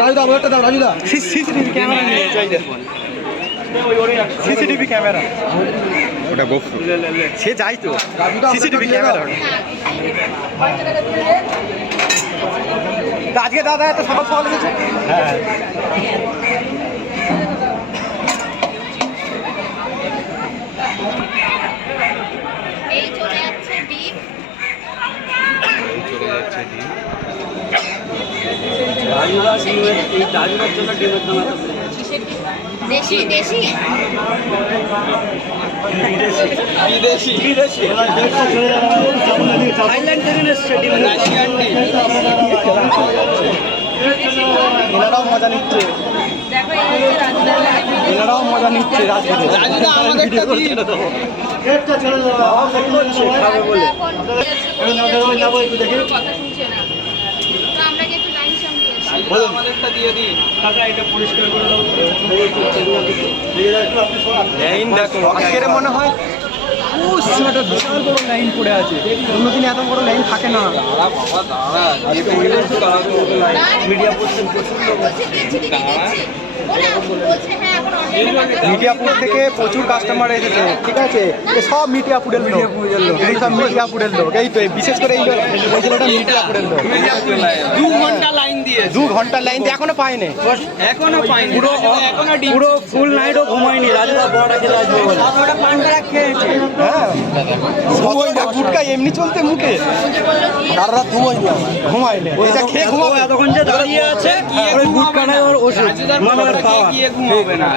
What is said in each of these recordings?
রাজুদা আমারটা দাও রাজুদা। CCTV camera নিয়ে যাই সিসিটিভি ক্যামেরা। ওটা গোফ সে যাই তো। রাজুদা সিসিটিভি ক্যামেরা। আজকে দাদা এত সকাল সকাল এসেছে? হ্যাঁ এই চলে যাচ্ছে ডিম চলে যাচ্ছে ডিম দেশি দেশি এনারাও মজা নিচ্ছে দেখো এই হচ্ছে রাজুদার এনারাও মজা নিচ্ছে রাজনীতি খাবে বলে কথা শুনছে না তো আমরা যে একটু লাইন সামলিয়েছি বলুন লাইন দেখো আজকের মনে হয় একটা বিশাল বড় লাইন পড়ে আছে। অন্যদিন এত বড় লাইন থাকে না। হ্যাঁ মিডিয়াপুর থেকে প্রচুর কাস্টমার এসেছে ঠিক আছে? সব মিডিয়াপুরের লোক। এই সব মিডিয়াপুরের লোক। এই তো বিশেষ করে এই মিডিয়াপুরের লোক। দু ঘণ্টা লাইন দিয়ে দু ঘণ্টার লাইন দিয়ে এখনও পায়নি এখনও পাইনি পুরো এখনও পুরো ফুল নাইটও ঘুমায়নি রাজুদা বড়টা খেলে আসবে হ্যাঁ। সবাই না গুটকা এমনি চলতে মুখে। সারা রাত ঘুমোয়নি আমার। ঘুমায়নি। এটা খেয়ে ঘুমাবে। এতক্ষণ যে দাঁড়িয়ে আছে ওই গুটকাটাই ওর ওষুধ। মানে ওর পাওয়ার। গিয়ে ঘুমাবে না।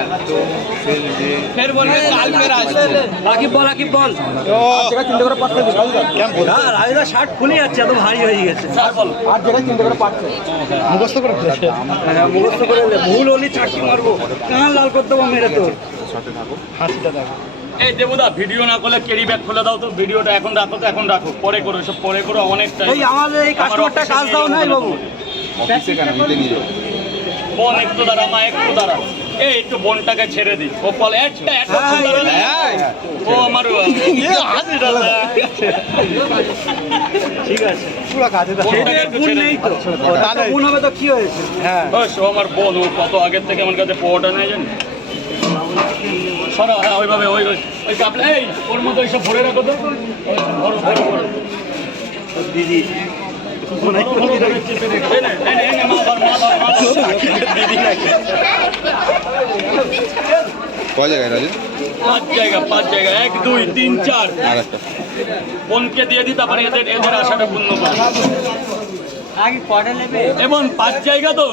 ফের বলবে কাল ফের আসবে রাকিব বল রাকিব বল। জায়গায় তিনটে করে পাচ্ছে রাজুদা কেমন না রাজুদা শার্ট খুলে যাচ্ছে এত ভারী হয়ে গেছে। আর জায়গায় তিনটে করে পাচ্ছে। মুখস্থ করে ফেলেছে? মুখস্থ করে নে, ভুল হলি চাকরি মারবো। কান লাল করতে পারব মেরে তোর হাসিটা দেখো এই দেবুদা ভিডিও না করলে ক্যারি ব্যাগ খুলে দাও তো ভিডিওটা এখন রাখো তো এখন রাখো। পরে করো সব পরে করো অনেক টাইম এই আমাদের এই কাস্টমারটা কাজ দাও নাই বাবু। অফিসে কেন? নিতে নিয়ে বোন একটু দাঁড়া মা একটু দাঁড়া। এই একটু বোনটাকে ছেড়ে দিই। ও বলে একটা একটা দাঁড়া না। ও আমার ঠিক আছে। পুরো কাজে ছেড়ে নেই তো। ও, তাহলে বোন হবে তো কি হয়েছে? হ্যাঁ। ও আমার বোন ও কত আগের থেকে আমার কাছে পোয়াটা নেই জানি সরা হ্যাঁ ওইভাবে ওই ওই কাপড় এই ওর মতো এইসব ভরে রাখো তো। দিদি। দিদি নাকি? কয় জায়গায় রাজু? পাঁচ জায়গা পাঁচ জায়গা। এক দুই তিন চার। আর একটা। বোনকে দিয়ে দিই তারপরে এদের এদের আশাটা পূর্ণ এবং পাঁচ জায়গা তো।